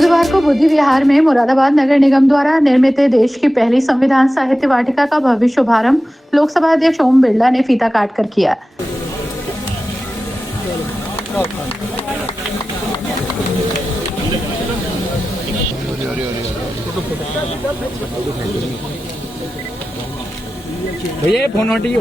बुधवार को बुद्धि विहार में मुरादाबाद नगर निगम द्वारा निर्मित देश की पहली संविधान साहित्य वाटिका का भव्य शुभारंभ लोकसभा अध्यक्ष ओम बिरला ने फीता काटकर किया। भैया फोन हटियो।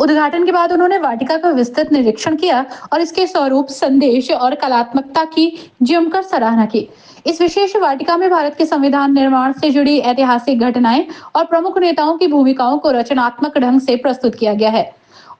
उद्घाटन के बाद उन्होंने वाटिका का विस्तृत निरीक्षण किया और इसके स्वरूप, संदेश और कलात्मकता की जमकर सराहना की। इस विशेष वाटिका में भारत के संविधान निर्माण से जुड़ी ऐतिहासिक घटनाएं और प्रमुख नेताओं की भूमिकाओं को रचनात्मक ढंग से प्रस्तुत किया गया है।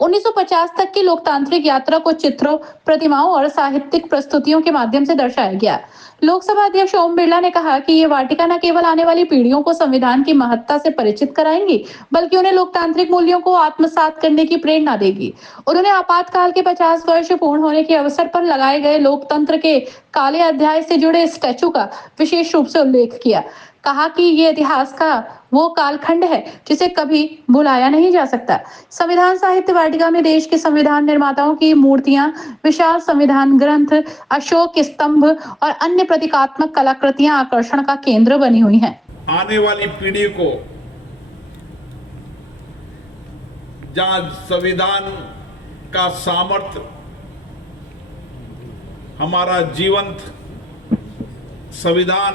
1950 तक की लोकतांत्रिक यात्रा को चित्रों, प्रतिमाओं और साहित्यिक प्रस्तुतियों के माध्यम से दर्शाया गया। लोकसभा अध्यक्ष ओम बिरला ने कहा कि ये वाटिका न केवल आने वाली पीढ़ियों को संविधान की महत्ता से परिचित कराएंगी, बल्कि उन्हें लोकतांत्रिक मूल्यों को आत्मसात करने की प्रेरणा देगी। उन्होंने आपातकाल के 50 वर्ष पूर्ण होने के अवसर पर लगाए गए लोकतंत्र के काले अध्याय से जुड़े स्टैचू का विशेष रूप से उल्लेख किया। कहा कि ये इतिहास का वो कालखंड है जिसे कभी भुलाया नहीं जा सकता। संविधान साहित्य वाटिका में देश के संविधान निर्माताओं की मूर्तियां, विशाल संविधान ग्रंथ, अशोक स्तंभ और अन्य प्रतीकात्मक कलाकृतियां आकर्षण का केंद्र बनी हुई हैं। आने वाली पीढ़ी को जहां संविधान का सामर्थ्य, हमारा जीवंत संविधान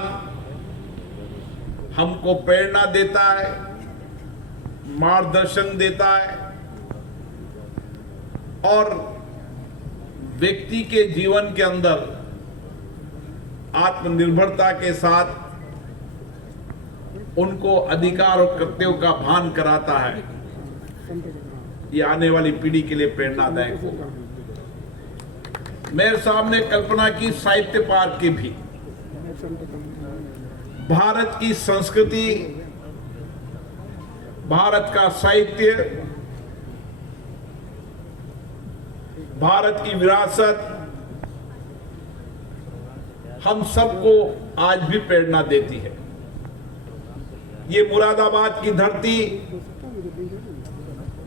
हमको प्रेरणा देता है, मार्गदर्शन देता है और व्यक्ति के जीवन के अंदर आत्मनिर्भरता के साथ उनको अधिकार और कर्तव्यों का भान कराता है। ये आने वाली पीढ़ी के लिए प्रेरणादायक होगा। मेरे सामने कल्पना की साहित्य पार्क की भी भारत की संस्कृति, भारत का साहित्य, भारत की विरासत हम सबको आज भी प्रेरणा देती है। ये मुरादाबाद की धरती,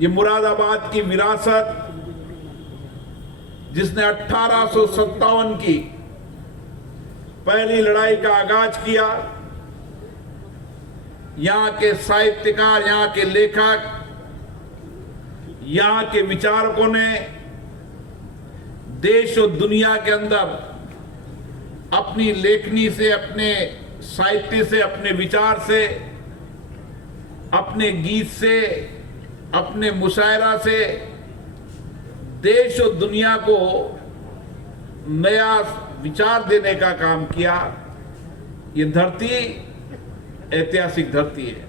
ये मुरादाबाद की विरासत, जिसने 1857 की पहली लड़ाई का आगाज किया, यहाँ के साहित्यकार, यहाँ के लेखक, यहाँ के विचारकों ने देश और दुनिया के अंदर अपनी लेखनी से, अपने साहित्य से, अपने विचार से, अपने गीत से, अपने मुशायरा से देश और दुनिया को नया विचार देने का काम किया। ये धरती ऐतिहासिक धरती है।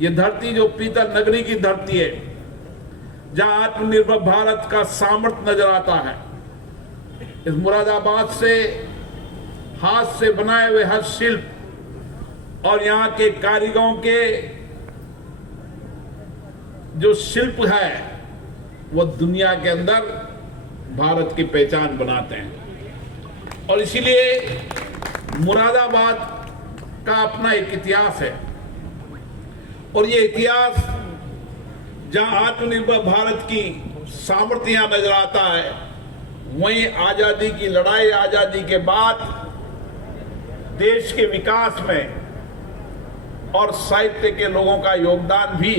ये धरती जो पीतल नगरी की धरती है, जहां आत्मनिर्भर भारत का सामर्थ्य नजर आता है। इस मुरादाबाद से हाथ से बनाए हुए हस्तशिल्प और यहाँ के कारीगरों के जो शिल्प है, वो दुनिया के अंदर भारत की पहचान बनाते हैं। और इसीलिए मुरादाबाद का अपना एक इतिहास है और ये इतिहास जहां आत्मनिर्भर भारत की सामर्थ्य यहां नजर आता है, वहीं आजादी की लड़ाई, आजादी के बाद देश के विकास में और साहित्य के लोगों का योगदान भी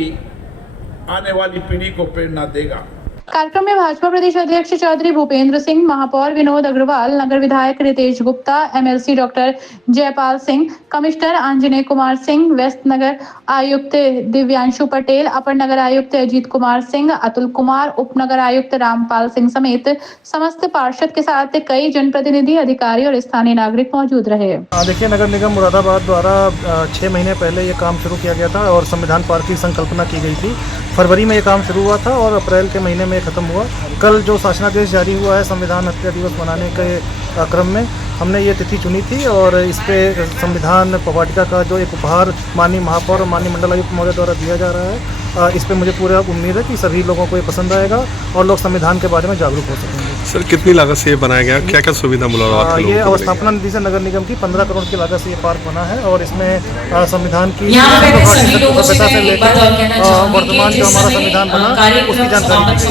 आने वाली पीढ़ी को प्रेरणा देगा। कार्यक्रम में भाजपा प्रदेश अध्यक्ष चौधरी भूपेंद्र सिंह, महापौर विनोद अग्रवाल, नगर विधायक Ritesh Gupta, MLC doctor Jaipal Singh, commissioner Anjaneya Kumar Singh, west नगर आयुक्त दिव्यांशु पटेल, अपर नगर आयुक्त अजीत कुमार सिंह, अतुल कुमार, उप नगर आयुक्त रामपाल सिंह समेत समस्त पार्षद के साथ कई जनप्रतिनिधि, अधिकारी और स्थानीय नागरिक मौजूद रहे। देखिए, नगर निगम मुरादाबाद द्वारा 6 महीने पहले ये काम शुरू किया गया था और संविधान पार्क की संकल्पना की गई थी। फरवरी में ये काम शुरू हुआ था और अप्रैल के महीने में खत्म हुआ। कल जो शासनादेश जारी हुआ है संविधान हत्या दिवस मनाने के क्रम में, हमने ये तिथि चुनी थी और इस पे संविधान वाटिका का जो एक उपहार माननीय महापौर और माननीय मंडल आयुक्त महोदय द्वारा दिया जा रहा है इस पे मुझे पूरा उम्मीद है कि सभी लोगों को ये पसंद आएगा और लोग संविधान के बारे में जागरूक हो सकेंगे। सर कितनी लागत से ये बनाया गया, क्या क्या सुविधा मुलाकात ये अवस्थापना निधि से नगर निगम की 15 करोड़ की लागत से ये पार्क बना है और इसमें संविधान की यहाँ पे बैठे सभी लोगों से सभ्यता मैं से एक बात और कहना लेकर चाहूंगी वर्तमान कि जो जिस हमारा समय संविधान बना उसकी कार्यक्रम जानकारी समाप्त